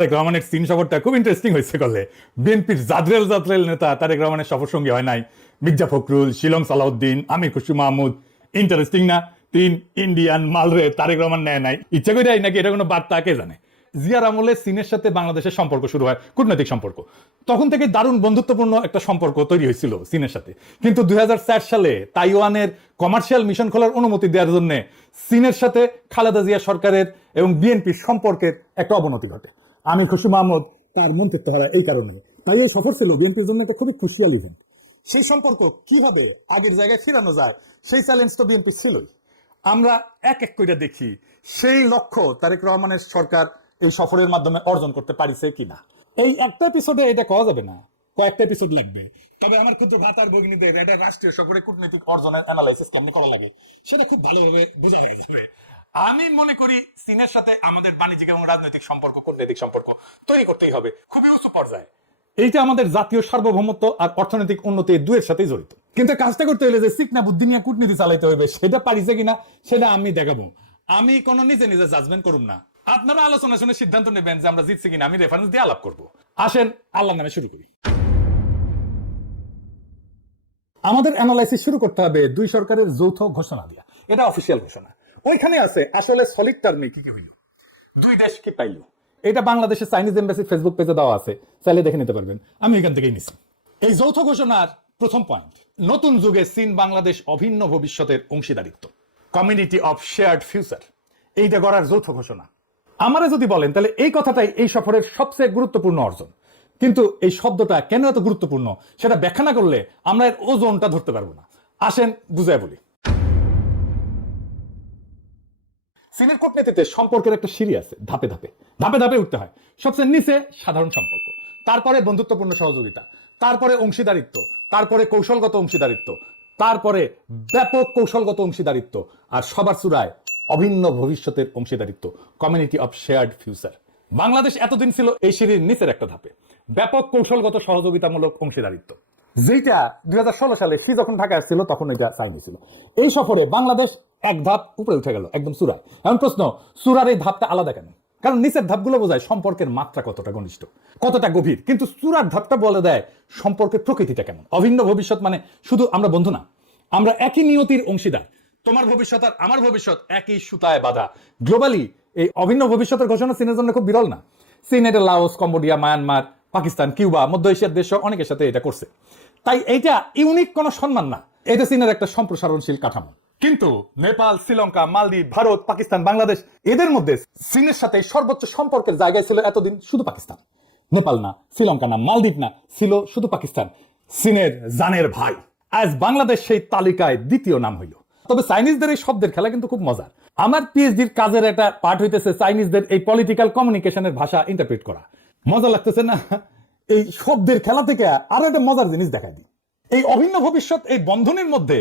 তারেক রহমানের চীন সফরটা খুব ইন্টারেস্টিং হয়েছে করলে বিএনপির জাদরেল নেতা তারেক রহমানের সফর সঙ্গী হয় নাই মির্জা ফখরুল, শিলং সালাউদ্দিন, আমির খুশু মাহমুদ। ইন্টারেস্টিং না? 3 ইন্ডিয়ান মালরে তারেক রহমান নেয় নাই, ইচ্ছা করে নাকি এটা কোনো বার্তা কে জানে। জিয়ার আমলে চীনের সাথে বাংলাদেশের সম্পর্ক শুরু হয়, কূটনৈতিক সম্পর্ক। তখন থেকে দারুণ বন্ধুত্বপূর্ণ একটা সম্পর্ক তৈরি হয়েছিল চীনের সাথে। কিন্তু 2004 সালে তাইওয়ানের কমার্শিয়াল মিশন খোলার অনুমতি দেওয়ার জন্য চীনের সাথে খালেদা জিয়া সরকারের এবং বিএনপির সম্পর্কের একটা অবনতি ঘটে। আমির খুশু মাহমুদ তার মন্ত্রিত্ব হারায় এই কারণে। তাই এই সফর ছিল বিএনপির জন্য একটা খুবই ক্রুশিয়াল ইভেন্ট। সেই সম্পর্ক কিভাবে আগের জায়গায় ফিরানো যায় সেই চ্যালেঞ্জ তো বিএনপি ছিলই। আমরা এক এক করে দেখি সেই লক্ষ্য তারেক রহমানের সরকার এই সফরের মাধ্যমে অর্জন করতে পারিছে কিনা। এই একটা এপিসোডে এটা কওয়া যাবে না, কয়েকটা এপিসোড লাগবে। তবে আমার ক্ষুদ্র ভাতার ভগিনীদের এটা রাষ্ট্রীয় সফরে কূটনৈতিক অর্জনের অ্যানালাইসিস কেমন করা লাগে সেটা খুব ভালোভাবে বোঝা হয়ে যাবে। আমি মনে করি চীনের সাথে আমাদের বাণিজ্যিক এবং রাজনৈতিক সম্পর্ক, কূটনৈতিক সম্পর্ক তৈরি করতেই হবে খুবই উচ্চ পর্যায়ে। এইটা আমাদের জাতীয় সার্বভৌমত্ব আর অর্থনৈতিক উন্নতি দুয়ের সাথেই জড়িত। কিন্তু কাজটা করতে হলে যে চিকনা বুদ্ধি নিয়ে কূটনীতি চালাইতে হবে সেটা পারিছে কিনা সেটা আমি দেখাবো। আমি কোনো নিজে নিজে জাজমেন্ট করুম না, আপনারা আলোচনা শুনে সিদ্ধান্ত নেবেন যে আমরা জিতছি কিনা। আমি রেফারেন্স দিয়ে আলাপ করবো। আসেন আল্লাহর নামে শুরু করি। আমাদের অ্যানালাইসিস শুরু করতে হবে দুই সরকারের যৌথ ঘোষণা দিয়া। এটা অফিসিয়াল ঘোষণা, ওইখানে আছে আসলে সলিড টার্মে কি কি হইল, দুই দেশ কি পাইল। এটা বাংলাদেশের চাইনিজ এমবাসি ফেসবুক পেজে দেওয়া আছে, চাইলে দেখে নিতে পারবেন। আমি এখান থেকেই নিছি। এই যৌথ ঘোষণার প্রথম পয়েন্ট, নতুন যুগে চীন বাংলাদেশ অভিন্ন ভবিষ্যতের অংশীদারিত্ব, কমিউনিটি অফ শেয়ার্ড ফিউচার, এইটা করার যৌথ ঘোষণা। আমারে যদি বলেন তাহলে এই কথাটাই এই সফরের সবচেয়ে গুরুত্বপূর্ণ অর্জন। কিন্তু এই শব্দটা কেন এত গুরুত্বপূর্ণ সেটা ব্যাখ্যা না করলে আমরা এর ওজনটা ধরতে পারবো না। আসেন বুঝায় বলি। চীনের কূটনীতিতে সম্পর্কের একটা সিঁড়ি আছে, ধাপে ধাপে ধাপে ধাপে উঠতে হয়। সবচেয়ে নিচে সাধারণ সম্পর্ক, তারপরে বন্ধুত্বপূর্ণ সহযোগিতা, তারপরে অংশীদারিত্ব, তারপরে কৌশলগত অংশীদারিত্ব, তারপরে ব্যাপক কৌশলগত অংশীদারিত্ব, আর সবার চূড়ায় অভিন্ন ভবিষ্যতের অংশীদারিত্ব, community of shared future. Bangladesh এতদিন ছিল এই সিঁড়ির নিচের একটা ধাপে, ব্যাপক কৌশলগত সহযোগিতামূলক অংশীদারিত্ব, যেটা 2016 সালে সি যখন ঢাকা আসছিল তখন এটা চাইনি ছিল। এই সফরে বাংলাদেশ এক ধাপ উপরে উঠে গেল, একদম চূড়ায়। এমন প্রশ্ন, চূড়ার এই ধাপটা আলাদা কেন? কারণ নিচের ধাপগুলো বোঝায় সম্পর্কের মাত্রা কতটা ঘনিষ্ঠ, কতটা গভীর, কিন্তু চূড়ার ধাপটা বলে দেয় সম্পর্কের প্রকৃতিটা কেমন। অভিন্ন ভবিষ্যৎ মানে শুধু আমরা বন্ধু না, আমরা একই নিয়তির অংশীদার। তোমার ভবিষ্যৎ আর আমার ভবিষ্যৎ একই সুতায় বাঁধা। গ্লোবালি এই অভিন্ন ভবিষ্যতের ঘোষণা চীনের জন্য খুব বিরল না। চীন এটা Laos, Cambodia, Myanmar, Pakistan, Cuba, মধ্য এশিয়ার দেশ অনেকের সাথে এটা করছে। তাই এইটা ইউনিক কোনো সম্মান না, এটা চীনের একটা সম্প্রসারণশীল কাঠামো। কিন্তু নেপাল, শ্রীলঙ্কা, মালদ্বীপ, ভারত, পাকিস্তান, বাংলাদেশ, এদের মধ্যে চীনের সাথে সর্বোচ্চ সম্পর্কের জায়গায় ছিল এতদিন শুধু পাকিস্তান। নেপাল না, শ্রীলঙ্কা না, মালদ্বীপ না, ছিল শুধু পাকিস্তান, চীনের জানের ভাই। আজ বাংলাদেশ সেই তালিকায় দ্বিতীয় নাম হইল। তবে চাইনিজদের এই শব্দের খেলা কিন্তু খুব মজার। আমার পিএইচডির কাজের একটা পার্ট হইতেছে চাইনিজদের এই পলিটিক্যাল কমিউনিকেশনের ভাষা ইন্টারপ্রিট করা। মজা লাগতেছে না? এই শব্দের খেলা থেকে আরো একটা মজার জিনিস দেখা দিই। এই অভিন্ন ভবিষ্যৎ, এই বন্ধনের মধ্যে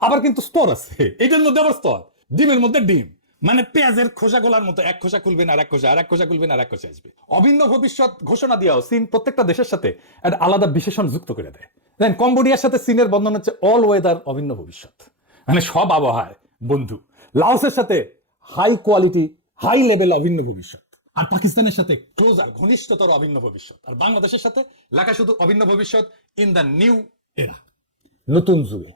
আবার কিন্তু স্তর আছে। এটার মধ্যে আবার স্তর, ডিমের মধ্যে ডিম, মানে পেঁয়াজের খোসা গোলার মতো, এক খোসা খুলবেন আর এক খোসা, আর এক খোসা খুলবেন আর এক খোসা আসবে। অভিন্ন ভবিষ্যৎ ঘোষণা দিয়েও চীন প্রত্যেকটা দেশের সাথে একটা আলাদা বিশেষণ যুক্ত করে দেয়। দেন কম্বোডিয়ার সাথে চীনের বন্ধন হচ্ছে অল ওয়েদার অভিন্ন ভবিষ্যৎ, মানে সব আবহাওয়ায় বন্ধু। লাওসের সাথে হাই কোয়ালিটি, হাই লেভেল অভিন্ন ভবিষ্যৎ। আর পাকিস্তানের সাথে ক্লোজার, ঘনিষ্ঠতর অভিন্ন ভবিষ্যৎ। আর বাংলাদেশের সাথে লেখা শুধু অভিন্ন ভবিষ্যৎ ইন দ্য নিউ এরা, নতুন যুগে।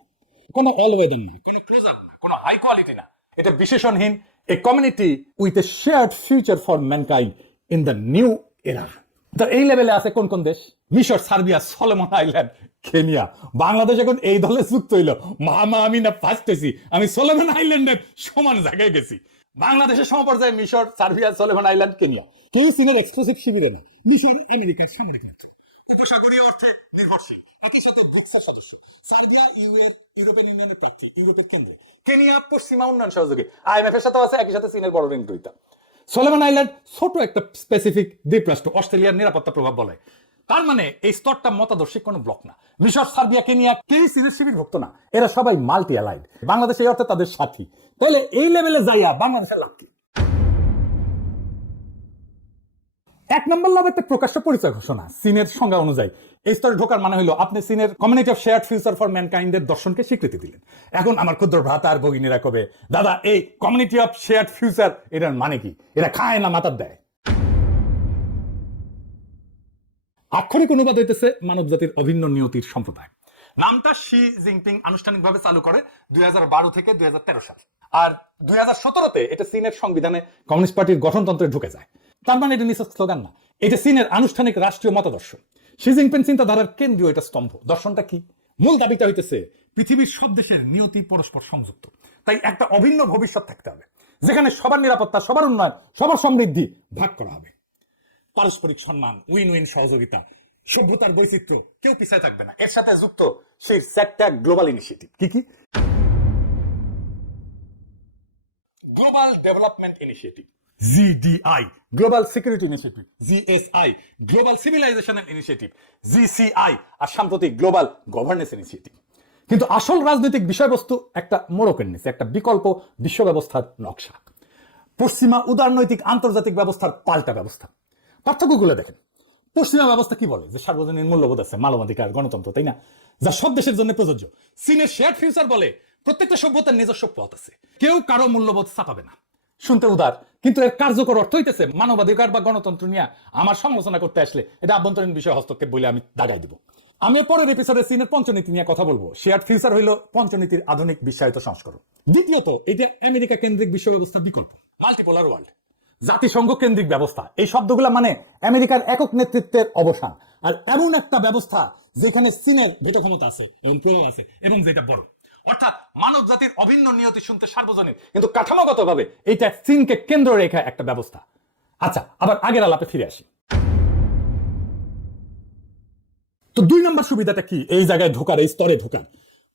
কোনো অল ওয়েদার না, কোনো ক্লোজার না, কোনো হাই কোয়ালিটি না, এটা বিশেষণহীন a community with a shared future for mankind in the new era. তো এই লেভেলে আছে কোন কোন দেশ? মিশর, Serbia, Solomon island, Kenya. Bangladesh এখন এই দলে যুক্ত হইল। মামা আমি না ফাঁসতেছি, আমি সলোমন আইল্যান্ডের সমান জায়গায় গেছি। বাংলাদেশের সমপর্যায়ে মিশর, সার্বিয়া, সলোমন আইল্যান্ড, কেনিয়া। কেউ চীনের এক্সক্লুসিভ শিবিরে না। মিশর আমেরিকার সামরিক নেত্র, উপসাগরীয় অর্থে নির্ভরশীল, একই সাথে ব্রিক্সের সদস্য। সার্বিয়া ইউরোপিয়ান ইউনিয়নের প্রার্থী, ইউরোপের কেন্দ্রে। কেনিয়া পশ্চিমা উন্নয়ন সহযোগী, আইএমএফ এর সাথে আছে, একই সাথে চীনের বড় ঋণগ্রহীতা। সলোমন আইল্যান্ড ছোট একটা স্পেসিফিক দ্বীপরাষ্ট্র, অস্ট্রেলিয়ার নিরাপত্তা প্রভাব বলে। তার মানে এই স্তরটা মতাদর্শিক কোনো ব্লক না। মিশর, সার্বিয়া, কেনিয়া কেউ চীনের শিবিরভুক্ত না, এরা সবাই মাল্টি অ্যালাইড। বাংলাদেশ এই অর্থে তাদের সাথী। তাহলে এই লেভেলে যাইয়া বাংলাদেশের লাভ কি? এক নম্বর লাভ একটা প্রকাশ্য পরিচয় ঘোষণা। চীনের সংজ্ঞা অনুযায়ী এই স্তরে ঢোকার মানে হলো আপনি চীনের community of shared future for ম্যানকাইন্ডের দর্শনকে স্বীকৃতি দিলেন। এখন আমার ক্ষুদ্র ভ্রাতা আর ভগিনীরা কবে, দাদা এই কমিউনিটি অফ শেয়ার্ড ফিউচার এটার মানে কি? এটা খায় না মাথার দেয়? আক্ষরিক অনুবাদ হইতেছে মানব জাতির অভিন্ন নিয়তির সম্প্রদায়। নামটা শি জিনপিং আনুষ্ঠানিকভাবে চালু করে 2012 থেকে 2013 সাল, আর 2017-তে এটা চীনের সংবিধানে কমিউনিস্ট পার্টির গঠনতন্ত্রে ঢুকে যায়। তার মানে এটা নিছক স্লোগান না, এটা চীনের আনুষ্ঠানিক রাষ্ট্রীয় মতাদর্শ। শি জিনপিং চিন্তাধারার কেন্দ্রীয় এটা স্তম্ভ। দর্শনটা কি? মূল দাবিটা হইতেছে পৃথিবীর সব দেশের নিয়তি পরস্পর সংযুক্ত, তাই একটা অভিন্ন ভবিষ্যৎ থাকতে হবে যেখানে সবার নিরাপত্তা, সবার উন্নয়ন, সবার সমৃদ্ধি ভাগ করা হবে। পারস্পরিক সম্মান, উইন উইন সহযোগিতা, সভ্যতার বৈচিত্র্য, কেউ পিছায় থাকবে না। এর সাথে যুক্ত সেই সেটটা গ্লোবাল ইনিশিয়েটিভ। কি কি? Global development initiative, GDI, global security initiative, GSI, global civilization initiative, GCI, আর সাম্প্রতিক গ্লোবাল গভর্নেন্স ইনিশিয়েটিভ। কিন্তু আসল রাজনৈতিক বিষয়বস্তু একটা মোড়কের নিচে, একটা বিকল্প বিশ্ব ব্যবস্থার নকশা, পশ্চিমা উদারনৈতিক আন্তর্জাতিক ব্যবস্থার পাল্টা ব্যবস্থা। পার্থক্যগুলো দেখেন। পশ্চিমা ব্যবস্থা কি বলে? যে সার্বজনীন মূল্যবোধ আছে, মানবাধিকার, গণতন্ত্র, তাই না, যা সব দেশের জন্য প্রযোজ্য। চীনের শেয়ার্ড ফিউচার বলে প্রত্যেকটা সভ্যতার নিজস্ব পথ আছে, কেউ কারো মূল্যবোধ চাপাবে না। শুনতে উদার, কিন্তু এর কার্যকর অর্থ হইতেছে মানবাধিকার বা গণতন্ত্র নিয়ে আমার সমালোচনা করতে আসলে এটা আভ্যন্তরীণ বিষয় হস্তক্ষেপ বলে আমি দাগাই দিব। আমি পরের এপিসোডে চীনের পঞ্চনীতি নিয়ে কথা বলবো। শেয়ার্ড ফিউচার হইল পঞ্চনীতির আধুনিক বিশ্বায়িত সংস্করণ। দ্বিতীয়ত, এটা আমেরিকা কেন্দ্রিক বিশ্ব ব্যবস্থার বিকল্প, মাল্টিপোলার ওয়ার্ল্ড, জাতিসংঘ কেন্দ্রিক ব্যবস্থা। এই শব্দগুলো মানে আমেরিকার একক নেতৃত্বের অবসান, আর এমন একটা ব্যবস্থা যেখানে চীনের ভেটো ক্ষমতা আছে এবং প্রভাব আছে, এবং যেটা বড়, অর্থাৎ মানব জাতির অভিন্ন নিয়তি শুনতে সার্বজনীন, কিন্তু কাঠামোগতভাবে এইটা চীনকে কেন্দ্র রেখা একটা ব্যবস্থা। আচ্ছা, আবার আগের আলাপে ফিরে আসি। তো 2 নম্বর সুবিধাটা কি? এই জায়গায় ঢোকার, এই স্তরে ঢোকার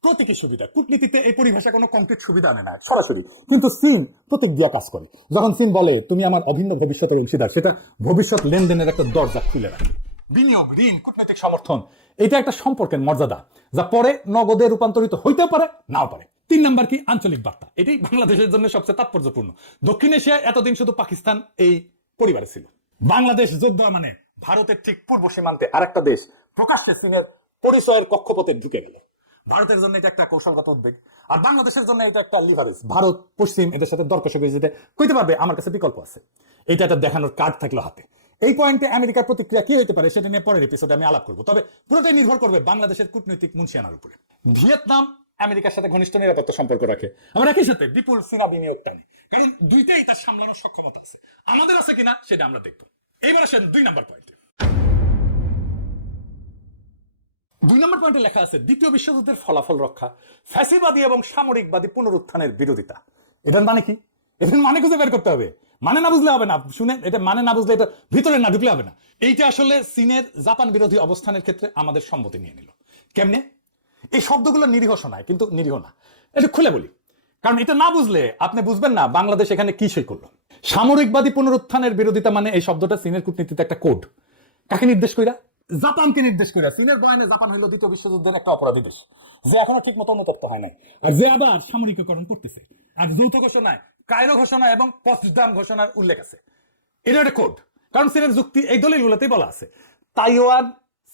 প্রতীকী সুবিধা। কূটনীতিতে এই পরিভাষা কোনো কংক্রিট সুবিধা আনে না সরাসরি, কিন্তু চীন প্রতীক দিয়ে কাজ করে। যখন চীন বলে তুমি আমার অভিন্ন ভবিষ্যতের অংশীদার, সেটা ভবিষ্যৎ লেনদেনের একটা দরজা খুলে রাখে। বিনিয়োগ, ঋণ, কূটনৈতিক সমর্থন, এটা একটা সম্পর্কের মর্যাদা যা পরে নগদে রূপান্তরিত হইতে পারে, নাও পারে। 3 নম্বর কি? আঞ্চলিক বার্তা। এটাই বাংলাদেশের জন্য সবচেয়ে তাৎপর্যপূর্ণ। দক্ষিণ এশিয়ায় এতদিন শুধু পাকিস্তান এই পরিবারে ছিল। বাংলাদেশ যোগ দেওয়া মানে ভারতের ঠিক পূর্ব সীমান্তে আরেকটা দেশ প্রকাশ্যে চীনের পরিচয়ের কক্ষপথে ঢুকে গেল। ভারতের জন্য এটা একটা কৌশলগত উদ্বেগ, আর বাংলাদেশের জন্য এটা একটা লিভারেজ। ভারত পশ্চিম এদের সাথে দর কষাকষি যেতে কইতে পারবে আমার কাছে বিকল্প আছে। এটা একটা দেখানোর কার্ড থাকলো হাতে। এই পয়েন্টে আমেরিকার প্রতিক্রিয়া কি হইতে পারে সেটা নিয়ে পরের এপিসোডে আমি আলাপ করবো। তবে পুরোটাই নির্ভর করবে বাংলাদেশের কূটনৈতিক মুনশিয়ানার উপরে। ভিয়েতনাম আমেরিকার সাথে ঘনিষ্ঠ নিরাপত্তা সম্পর্ক রাখে, আবার একই সাথে বিপুল চীনা বিনিয়োগ টানে, কারণ দুইটাই তার সামলানোর সক্ষমতা আছে। আমাদের আছে কিনা সেটা আমরা দেখবো। এইবার আসেন 2 নম্বর পয়েন্টে। 2 নম্বর পয়েন্টে লেখা আছে দ্বিতীয় বিশ্বযুদ্ধের ফলাফল রক্ষা, ফ্যাসিবাদী এবং সামরিকবাদী পুনরুত্থানের বিরোধিতা। এটার মানে কি? এটার মানে খুঁজে বের করতে হবে। মানে না বুঝলে হবে না। শুনেন, এটা মানে না বুঝলে এটা ভিতরে না ঢুকলে হবে না। এইটা আসলে চীনের জাপান বিরোধী অবস্থানের ক্ষেত্রে আমাদের সম্মতি নিয়ে নিল। কেমনে? এই শব্দগুলো নিরীহ শোনায়, কিন্তু নিরীহ না। এটা খুলে বলি, কারণ এটা না বুঝলে আপনি বুঝবেন না বাংলাদেশ এখানে কি সই করলো। সামরিকবাদী পুনরুত্থানের বিরোধিতা মানে এই শব্দটা চীনের কূটনীতিতে একটা কোড। কাকে নির্দেশ কইরা? জাপানকে নির্দেশ করে। চীনের বয়ানে জাপান হইল দ্বিতীয় বিশ্বযুদ্ধের একটা অপরাধী দেশ, যে এখনো ঠিক মতো অনুতপ্ত হয় নাই, আর যে আবার সামরিকীকরণ করতেছে। আর যৌথ ঘোষণায়, কায়রো ঘোষণা এবং পটসডাম ঘোষণার উল্লেখ আছে। এটা একটা কোড, কারণ চীনের যুক্তি এই দলিলগুলোতেই বলা আছে তাইওয়ান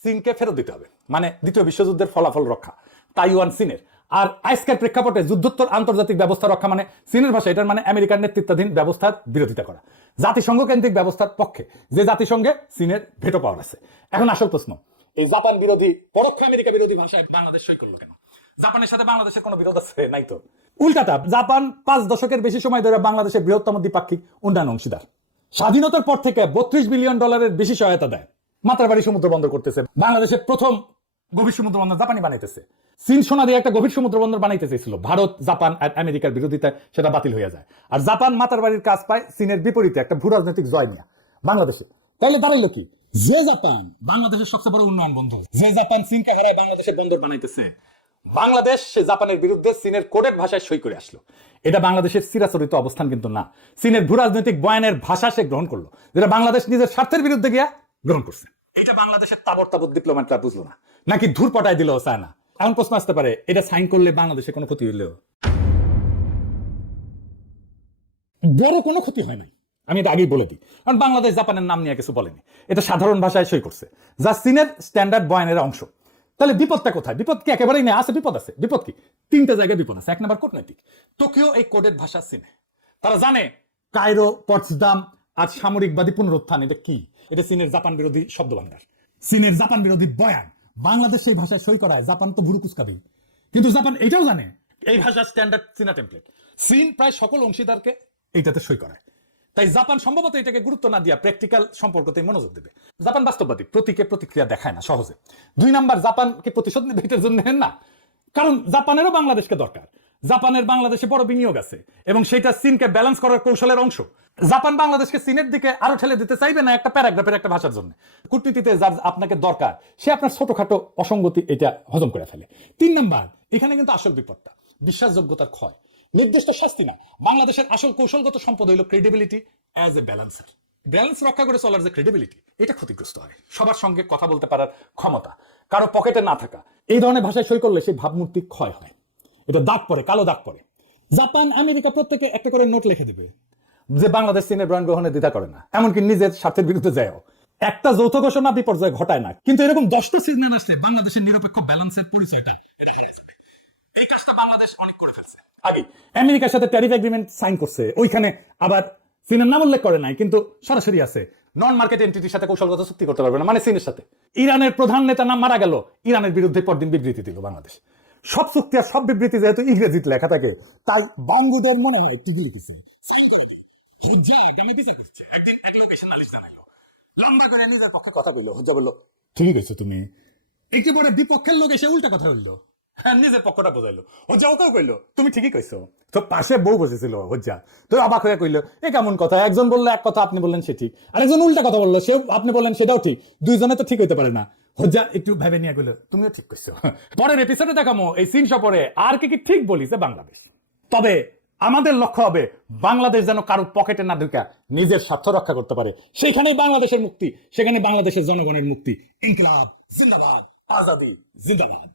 চীনকে ফেরত দিতে হবে, মানে দ্বিতীয় বিশ্বযুদ্ধের ফলাফল রক্ষা তাইওয়ান চীনের। আর আজকের প্রেক্ষাপটে যুদ্ধোত্তর আন্তর্জাতিক ব্যবস্থা রক্ষা মানে চীনের ভাষা এটার মানে আমেরিকার নেতৃত্বাধীন ব্যবস্থার বিরোধিতা করা, জাতিসংঘ কেন্দ্রিক ব্যবস্থার পক্ষে, যে জাতিসংঘে চীনের ভেটো পাওয়ার আছে। এখন আসল প্রশ্ন, এই জাপান বিরোধী, পরোক্ষ আমেরিকা বিরোধী ভাষায় বাংলাদেশ সই করলো কেন? জাপানের সাথে বাংলাদেশের কোনো বিরোধ আছে? নাই তো। উল্টাটা, জাপান 5 দশকের বেশি সময় ধরে বাংলাদেশের বৃহত্তম দ্বিপাক্ষিক উন্নয়ন অংশীদার। স্বাধীনতার পর থেকে $32 বিলিয়ন বেশি সহায়তা দেয়। মাতারবাড়ি সমুদ্র বন্দর করতেছে, বাংলাদেশের প্রথম গভীর সমুদ্র বন্দর জাপানি বানাইতেছে। চীন সোনা দিয়ে একটা গভীর সমুদ্র বন্দর বানাইতে চেয়েছিল, ভারত, জাপান আর আমেরিকার বিরোধিতায় সেটা বাতিল হয়ে যায়। আর জাপান মাতারবাড়ির কাজ পায় চীনের বিপরীতে একটা ভূ রাজনৈতিক জয় নিয়ে বাংলাদেশে। তাইলে দাঁড়াইলো কি? যে জাপান বাংলাদেশের সবচেয়ে বড় উন্নয়ন বন্ধু, যে জাপান চীনকে হারায় বাংলাদেশের বন্দর বানাইতেছে, বাংলাদেশ সে জাপানের বিরুদ্ধে চীনের কোডেড ভাষায় সই করে আসলো। এটা বাংলাদেশের চিরাচরিত অবস্থান কিন্তু না, চীনের ভূ রাজনৈতিক বয়ানের ভাষা সে গ্রহণ করলো, যেটা বাংলাদেশ নিজের স্বার্থের বিরুদ্ধে গিয়া গ্রহণ করছে। এটা বাংলাদেশের তাবর তাবর ডিপ্লোম্যাটরা বুঝলো না, নাকি ধূর পটায় দিল চায় না। এমন প্রশ্ন আসতে পারে, এটা সাইন করলে বাংলাদেশে কোনো ক্ষতি হইলেও? বড় কোনো ক্ষতি হয় নাই, আমি এটা আগেই বলে দিই, কারণ বাংলাদেশ জাপানের নাম নিয়ে কিছু বলেনি, এটা সাধারণ ভাষায় সই করছে, যা চীনের স্ট্যান্ডার্ড বয়ানের অংশ। তাহলে বিপদটা কোথায়? বিপদ কি একেবারেই নেই? আছে, বিপদ আছে। বিপদ কি? 3টে জায়গায় বিপদ আছে। 1 নম্বর কূটনৈতিক। টোকিও এই কোডের ভাষা চিনে, তারা জানে কায়রো, পটসডাম আর সামরিকবাদী পুনরুত্থান এটা কি। এটা চীনের জাপান বিরোধী শব্দ ভান্ডার। চীনের জাপান বিরোধী বয়ান বাংলাদেশ সেই ভাষায় সই করায় জাপান তো ভুরু কুচকাবেই। কিন্তু জাপান এটাও জানে এই ভাষা স্ট্যান্ডার্ড চীনা টেমপ্লেট। চীন প্রায় সকল অংশীদারকে এইটাতে সই করায়। তাই জাপান সম্ভবত এটাকে গুরুত্ব না দিয়া প্র্যাকটিক্যাল সম্পর্কতেই মনোযোগ দেবে। জাপান বাস্তববাদী, প্রতীকে প্রতিক্রিয়া দেখায় না সহজে। 2 নাম্বার, জাপানকে প্রতিশোধ নেবে এটার জন্য না, কারণ জাপানেরও বাংলাদেশকে দরকার। জাপানের বাংলাদেশে বড় বিনিয়োগ আছে এবং সেটা চীনকে ব্যালেন্স করার কৌশলের অংশ। জাপান বাংলাদেশকে চীনের দিকে আরো ঠেলে দিতে চাইবে না একটা প্যারাগ্রাফের একটা ভাষার জন্য। কূটনীতিতে যার আপনাকে দরকার সে আপনার ছোটখাটো অসঙ্গতি এটা হজম করে ফেলে। 3 নাম্বার, এখানে কিন্তু আসল বিপদটা বিশ্বাসযোগ্যতার ক্ষয়, নির্দিষ্ট শাস্তি না। বাংলাদেশের আসল কৌশলগত সম্পদ হইল credibility as a balancer. Balance রক্ষা করে চলার যে ক্রেডিবিলিটি, এটা ক্ষতিগ্রস্ত হয়। সবার সঙ্গে কথা বলতে পারার ক্ষমতা কারো পকেটে না থাকা, এই ধরনের ভাষায় সই করলে সেই ভাবমূর্তি ক্ষয় হয়, এটা দাগ পড়ে, কালো দাগ পড়ে। জাপান আমেরিকা প্রত্যেকে একটা করে নোট লিখে দেবে যে বাংলাদেশ চীনের ব্র্যান্ড গ্রহণে দ্বিধা করে না, এমনকি নিজের স্বার্থের বিরুদ্ধে যায়ও। একটা যৌথ ঘোষণা বিপর্যয় ঘটায় না, কিন্তু এরকম 10টা সিগন্যাল আসলে বাংলাদেশের নিরপেক্ষ ব্যালেন্সের পরিচয়টা এটা হারিয়ে যাবে। এই কাজটা বাংলাদেশ অনেক করে ফেলছে। আগে আমেরিকার সাথে ট্যারিফ এগ্রিমেন্ট সাইন করছে, ওইখানে আবার চীনের নাম উল্লেখ করে নাই, কিন্তু সরাসরি আছে নন মার্কেট এন্টিটির সাথে কৌশলগত চুক্তি করতে পারবে না, মানে চীনের সাথে। ইরানের প্রধান নেতা নাম মারা গেল, ইরানের বিরুদ্ধে পরদিন বিবৃতি দিল বাংলাদেশ। সব চুক্তি আর সব বিবৃতি যেহেতু ইংরেজিতে লেখা থাকে, তাই বাঙ্গুদের মনে হয় টিভি লিখেছে। একদিন এক লোকেশন নালিশ জানাইলো, লম্বা করে নিজের পক্ষে কথা বললো, হজ্জা বললো ঠিক আছে তুমি। একটু পরে বিপক্ষের লোক এসে উল্টা কথা বললো, হ্যাঁ নিজের পক্ষটা বোঝাইলো। হজ্জা ওকেও কইলো তুমি ঠিকই কইছো। তো পাশে বউ বসেছিল হজ্জা, তো অবাক হয়ে কইলো এ কেমন কথা, একজন বললো এক কথা আপনি বললেন সে ঠিক, আরেকজন উল্টা কথা বললো, সেও আপনি বললেন সেটাও ঠিক, দুইজনে তো ঠিক হইতে পারে না। হজ্জা একটু ভেবে নিয়ে কইলো তুমিও ঠিক কইছো। পরের এপিসোডে দেখামো এই চীন সফরে আর কি কি ঠিক বলিছে বাংলাদেশ। তবে আমাদের লক্ষ্য হবে বাংলাদেশ যেন কারো পকেটে না ঢুকা নিজের স্বার্থ রক্ষা করতে পারে, সেখানেই বাংলাদেশের মুক্তি, সেখানে বাংলাদেশের জনগণের মুক্তি। ইনকিলাব জিন্দাবাদ, আজাদি জিন্দাবাদ।